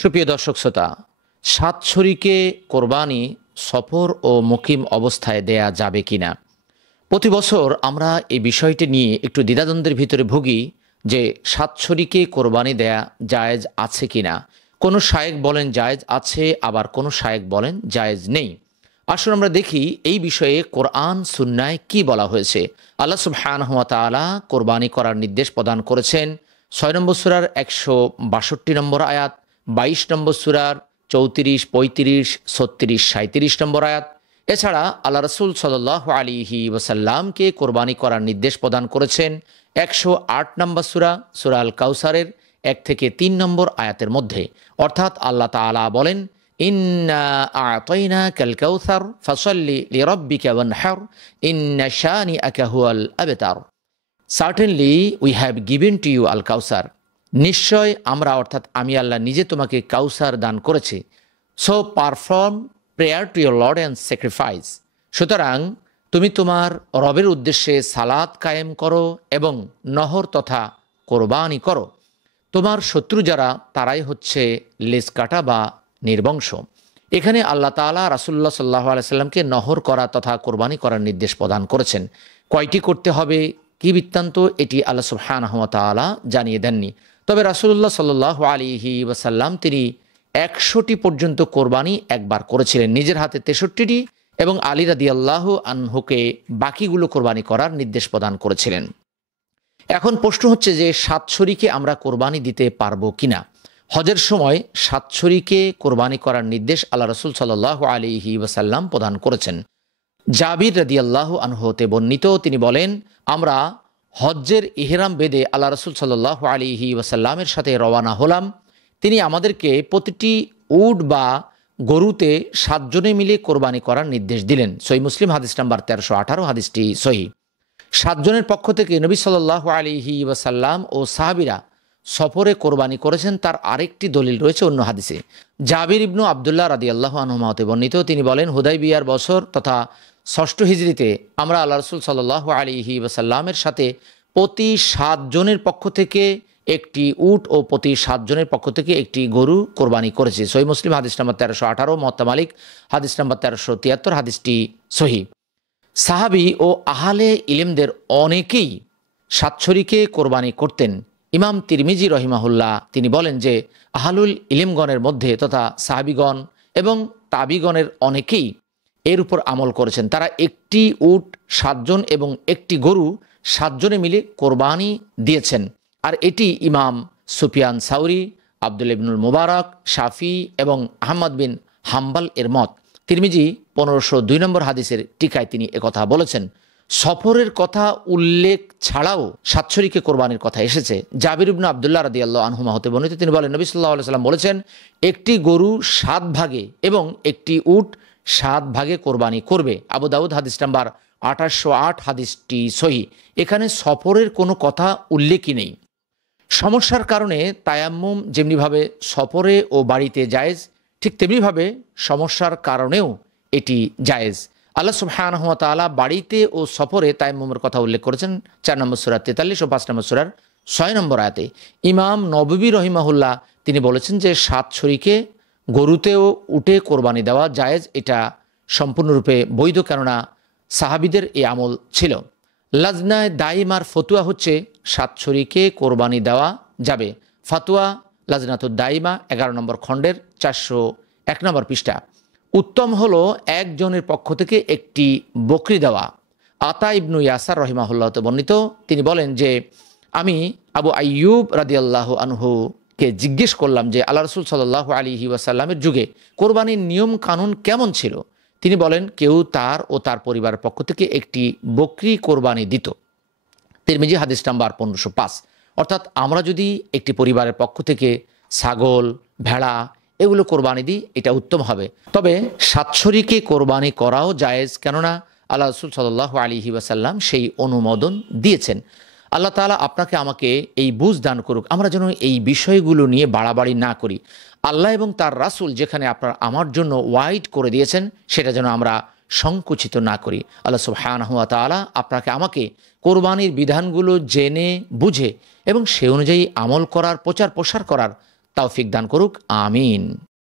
সুপ্রিয় দর্শক শ্রোতা, ৭ শরীকে কোরবানি সফর ও মুকিম অবস্থায় দেয়া যাবে কিনা। প্রতি বছর আমরা এই বিষয়টি নিয়ে একটু দ্বিধাদ্বন্দ্বের ভিতরে ভুগি যে ৭ শরীকে কোরবানি দেয়া জায়েজ আছে কিনা। কোনো শায়েখ বলেন জায়েজ আছে, আবার কোনো শায়েখ বলেন জায়েজ নেই। আসুন আমরা দেখি এই বিষয়ে কোরআন সুন্নায় কি বলা হয়েছে। আল্লাহ সুবহানাহু ওয়া তাআলা কোরবানি করার নির্দেশ প্রদান করেছেন ৬ নম্বর সূরার ১৬২ নম্বর আয়াত, ২২ নম্বর সূরার ৩৪, ৩৫, ৩৬, ৩৭ নম্বর আয়াত। এছাড়া আল্লাহ রাসূল সাল্লাল্লাহু আলাইহি ওয়াসাল্লামকে কোরবানি করার নির্দেশ প্রদান করেছেন ১০৮ নম্বর সূরা, সূরা আল কাউসারের ১ থেকে ৩ নম্বর আয়াতের মধ্যে। অর্থাৎ আল্লাহ তাআলা বলেন, ইন্না আ'তাইনাকাল কাউসার ফাসাল্লি লিরাব্বিকা ওয়ানহার ইন্না শানিআকা হুয়াল আবতার। Certainly we have given to you আল কাউসার। নিশ্চয় আমরা, অর্থাৎ আমি আল্লাহ নিজে তোমাকে কাউসার দান করেছি। So perform prayer to your Lord and sacrifice. সুতরাং তুমি তোমার রবের উদ্দেশ্যে সালাত কায়েম করো এবং নহর তথা কোরবানি করো। তোমার শত্রু যারা, তারাই হচ্ছে লেজ কাটা বা নির্বংশ। এখানে আল্লাহ তাআলা রাসূলুল্লাহ সাল্লাল্লাহু আলাইহি সাল্লামকে নহর করা তথা কোরবানি করার নির্দেশ প্রদান করেছেন। কয়টি করতে হবে, কি বৃত্তান্ত, এটি আল্লাহ সুবহানাহু ওয়া তাআলা জানিয়ে দেননি। তবে রাসূলুল্লাহ সাল্লাল্লাহু আলাইহি ওয়াসাল্লাম তিনি ১০০টি পর্যন্ত কোরবানি একবার করেছিলেন, নিজের হাতে ৬৩টি, এবং আলী রাদিয়াল্লাহু আনহুকে বাকিগুলো কোরবানি করার নির্দেশ প্রদান করেছিলেন। এখন প্রশ্ন হচ্ছে যে ৭ শরীকে আমরা কোরবানি দিতে পারবো কিনা। হজের সময় ৭ শরীকে কোরবানি করার নির্দেশ আল্লাহ রাসূল সাল্লাল্লাহু আলাইহি ওয়াসাল্লাম প্রদান করেছেন। জাবির রাদিয়াল্লাহু আনহু হতে বর্ণিত, তিনি বলেন, আমরা হজ্জের ইহরাম বেঁধে আল্লাহ রাসূল সাল্লাল্লাহু আলাইহি ওয়াসাল্লামের সাথে রওনা হলাম। তিনি আমাদেরকে প্রতিটি উট বা গরুতে ৭ জনে মিলে কোরবানি করার নির্দেশ দিলেন। সহিহ মুসলিম হাদিস নাম্বার ১৩১৮, হাদিসটি সহিহ। ৭ জনের পক্ষ থেকে নবী সাল্লাল্লাহু আলাইহি ওয়াসাল্লাম ও সাহাবীরা সফরে কোরবানি করেছেন, তার আরেকটি দলিল রয়েছে অন্য হাদিসে। জাবির ইবনু আব্দুল্লাহ রাদিয়াল্লাহু আনহু হতে বর্ণিত, তিনি বলেন, হুদাইবিয়ার বছর তথা ৬ষ্ঠ হিজরিতে আমরা আল্লাহ রাসূল সাল্লাল্লাহু আলাইহি ওয়াসাল্লামের সাথে প্রতি ৭ জনের পক্ষ থেকে একটি উট ও প্রতি ৭ জনের পক্ষ থেকে একটি গরু কোরবানি করেছি। সহিহ মুসলিম হাদিস নাম্বার ১৩১৮, মুওয়াত্তা মালিক হাদিস নাম্বার ১৩৭৩, হাদিসটি সহিহ। সাহাবী ও আহলে ইলমদের অনেকেই ৭ শরীকে কোরবানি করতেন। ইমাম তিরমিজি রহিমাহুল্লাহ তিনি বলেন যে আহলুল ইলমগণের মধ্যে তথা সাহাবীগণ এবং তাবিগণের অনেকেই এর উপর আমল করেছেন। তারা একটি উট ৭ জন এবং একটি গরু ৭ জনে মিলে কোরবানি দিয়েছেন। আর এটি ইমাম সুফিয়ান সাউরি, আব্দুল ইবনুল মুবারক, শাফি এবং আহমদ বিন হাম্বাল এর মত। তিরমিজি ১৫০২ নম্বর হাদিসের টিকায় তিনি একথা বলেছেন। সফরের কথা উল্লেখ ছাড়াও ৭ শরীকে কোরবানির কথা এসেছে। জাবির ইবনু আব্দুল্লাহ রাদিয়াল্লাহু আনহুমা হতে বর্ণিত, তিনি বলেন, নবী সাল্লাল্লাহু আলাইহি সাল্লাম বলেছেন, একটি গরু ৭ ভাগে এবং একটি উট ৭ ভাগে কোরবানি করবে। আবু দাউদ হাদিস নাম্বার ২৮০৮, হাদিসটি সহিহ। এখানে সফরের কোনো কথা উল্লেখই নেই। সমস্যার কারণে তায়াম্মুম যেমনিভাবে সফরে ও বাড়িতে জায়েজ, ঠিক তেমনিভাবে সমস্যার কারণেও এটি জায়েজ। আল্লাহ সুবহানাহু ওয়া তাআলা বাড়িতে ও সফরে তায়াম্মুমের কথা উল্লেখ করেছেন ৪ নম্বর সূরা ৪৩ ও ৫ নম্বর সূরার ৬ নম্বর আয়াতে। ইমাম নববী রহিমাহুল্লাহ তিনি বলেছেন যে ৭ শরীকে গরুতেও উটে কোরবানি দেওয়া জায়েজ, এটা সম্পূর্ণরূপে বৈধ, কেননা সাহাবীদের এই আমল ছিল। লাজনায় দাইমার ফতুয়া হচ্ছে ৭ শরীকে কোরবানি দেওয়া যাবে। ফাতুয়া লাজনাতুদ দাইমা ১১ নম্বর খণ্ডের ৪০১ নম্বর পৃষ্ঠা। উত্তম হলো একজনের পক্ষ থেকে একটি বকরি দেওয়া। আতা ইবনু ইয়াসার রহিমাহুল্লাহতে বর্ণিত, তিনি বলেন যে আমি আবু আইয়ুব রাদিয়াল্লাহু আনহুকে জিজ্ঞেস করলাম যে আল্লাহ রাসূল সাল্লাল্লাহু আলাইহি ওয়াসাল্লামের যুগে কোরবানির নিয়ম কানুন কেমন ছিল। তিনি বলেন, কেউ তার ও তার পরিবারের পক্ষ থেকে একটি বকরি কোরবানি দিত। তিরমিজি হাদিস নাম্বার ১৫০৫। অর্থাৎ আমরা যদি একটি পরিবারের পক্ষ থেকে ছাগল, ভেড়া এগুলো কোরবানি দিই, এটা উত্তম হবে। তবে ৭ শরীকে কোরবানি করাও জায়েজ, কেননা আল্লাহ রাসূল সাল্লাল্লাহু আলাইহি ওয়াসাল্লাম সেই অনুমোদন দিয়েছেন। আল্লাহ তাআলা আপনাকে আমাকে এই বুঝ দান করুক, আমরা যেন এই বিষয়গুলো নিয়ে বাড়াবাড়ি না করি। আল্লাহ এবং তার রাসূল যেখানে আমার জন্য ওয়াইড করে দিয়েছেন, সেটা যেন আমরা সংকুচিত না করি। আল্লাহ সুবহানাহু ওয়া তাআলা আপনাকে আমাকে কোরবানির বিধানগুলো জেনে বুঝে এবং সে অনুযায়ী আমল করার, প্রচার প্রসার করার তৌফিক দান করুক, আমিন।